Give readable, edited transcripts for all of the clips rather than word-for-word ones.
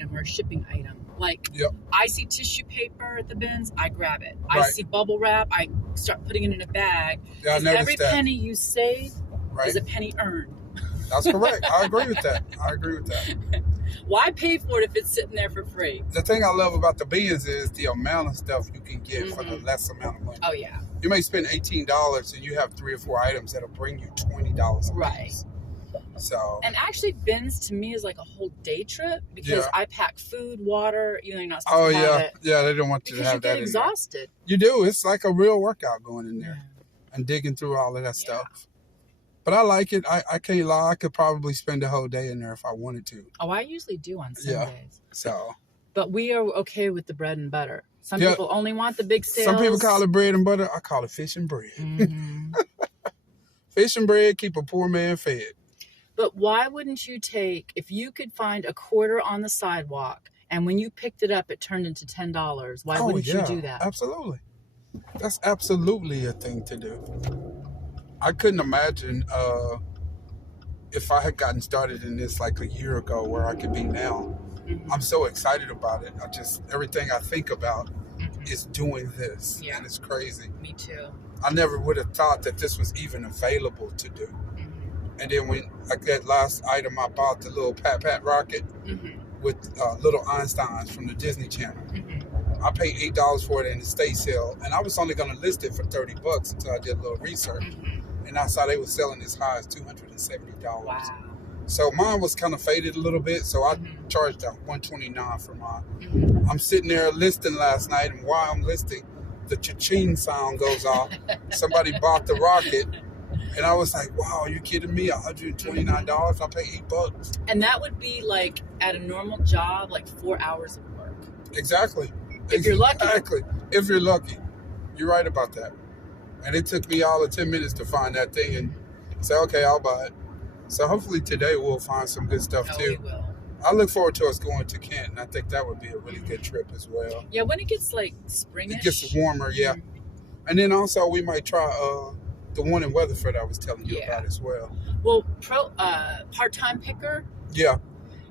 item or a shipping item. Like, Yep. I see tissue paper at the bins, I grab it. I Right. see bubble wrap, I start putting it in a bag. Yeah, I 'Cause noticed every that. penny you save Right. is a penny earned. That's correct. I agree with that. I agree with that. Why pay for it if it's sitting there for free? The thing I love about the bins is the amount of stuff you can get for the less amount of money. Oh, yeah. You may spend $18 and you have 3 or 4 items that'll bring you $20 a Right. piece. So, And actually, bins to me is like a whole day trip because I pack food, water. You're not supposed to have it. Yeah, they don't want you to Because have you that get in exhausted. there. You do. It's like a real workout going in there and digging through all of that stuff. But I like it. I can't lie. I could probably spend a whole day in there if I wanted to. Oh, I usually do on Sundays. So, but we are okay with the bread and butter. Some people only want the big sales. Some people call it bread and butter. I call it fish and bread. Mm-hmm. Fish and bread keep a poor man fed. But why wouldn't you take, if you could find a quarter on the sidewalk and when you picked it up, it turned into $10, why wouldn't you do that? Absolutely. That's absolutely a thing to do. I couldn't imagine if I had gotten started in this like a year ago where I could be now. Mm-hmm. I'm so excited about it. Everything I think about is doing this. Yeah. And it's crazy. Me too. I never would have thought that this was even available to do. Mm-hmm. And then when, like that last item I bought, the little Pat Pat rocket with little Einsteins from the Disney Channel. Mm-hmm. I paid $8 for it in the estate sale, and I was only going to list it for $30 until I did a little research. Mm-hmm. And I saw they were selling as high as $270. Wow. So mine was kind of faded a little bit, so I charged out $129 for mine. Mm-hmm. I'm sitting there listing last night, and while I'm listing, the cha-ching sound goes off. Somebody bought the rocket, and I was like, wow, are you kidding me? $129? I paid $8. And that would be like at a normal job, like 4 hours of work. Exactly. If you're lucky. Exactly. If you're lucky. You're right about that. And it took me all of 10 minutes to find that thing and say, okay, I'll buy it. So hopefully today we'll find some good stuff too. We will. I look forward to us going to Kent, and I think that would be a really good trip as well. Yeah, when it gets like springish. It gets warmer, yeah. And then also we might try the one in Weatherford I was telling you about as well. Well, part-time picker. Yeah.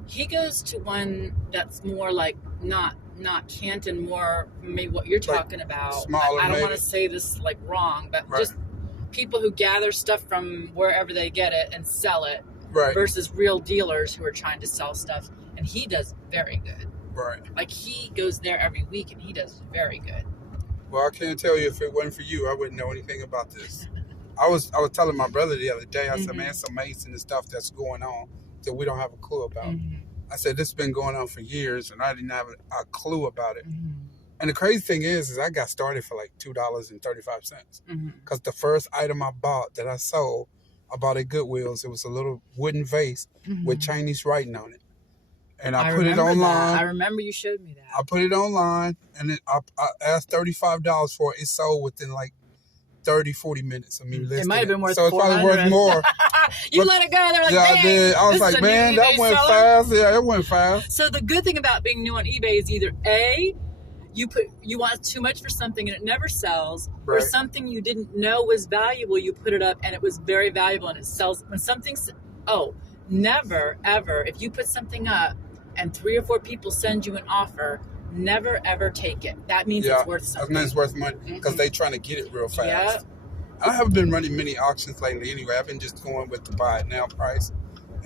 He goes to one that's more like not Canton, more maybe what you're talking about. Smaller, I don't want to say this like wrong, but just people who gather stuff from wherever they get it and sell it. Right. Versus real dealers who are trying to sell stuff, and he does very good. Right. Like he goes there every week, and he does very good. Well, I can't tell you if it wasn't for you, I wouldn't know anything about this. I was telling my brother the other day. I said, "Man, it's amazing the stuff that's going on that we don't have a clue about." I said, "This has been going on for years, and I didn't have a clue about it." And the crazy thing is I got started for like $2.35 because the first item I bought that I sold. I bought at Goodwill's. It was a little wooden vase with Chinese writing on it. And I put it online. I remember you showed me that. I put it online, and I asked $35 for it. It sold within like 30, 40 minutes of me listing it. It might have been worth So it's probably worth more. You let it go. They're like, I did. I was like, man, that went fast. Yeah, it went fast. So the good thing about being new on eBay is either A, you want too much for something and it never sells, or something you didn't know was valuable, you put it up and it was very valuable and it sells. When something's, never ever, if you put something up and 3 or 4 people send you an offer, never ever take it. That means it's worth something. That means it's worth money because they're trying to get it real fast. I haven't been running many auctions lately anyway. I've been just going with the buy it now price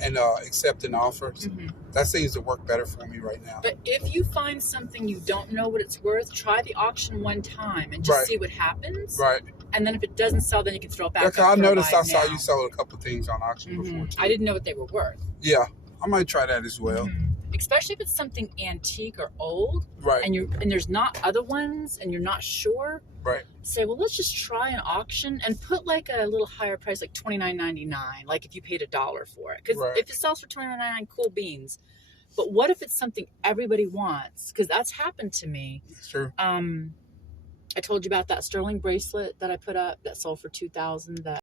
and accepting offers. That seems to work better for me right now. But if you find something you don't know what it's worth, try the auction one time and just see what happens. Right. And then if it doesn't sell, then you can throw it back. Yeah, I noticed I saw you sold a couple things on auction before too. I didn't know what they were worth. Yeah, I might try that as well. Especially if it's something antique or old. Right. And there's not other ones and you're not sure. Right. Say, well, let's just try an auction and put like a little higher price, like $29.99, like if you paid $1 for it. Because if it sells for $29.99, cool beans. But what if it's something everybody wants? Because that's happened to me. That's true. I told you about that sterling bracelet that I put up that sold for $2,000. That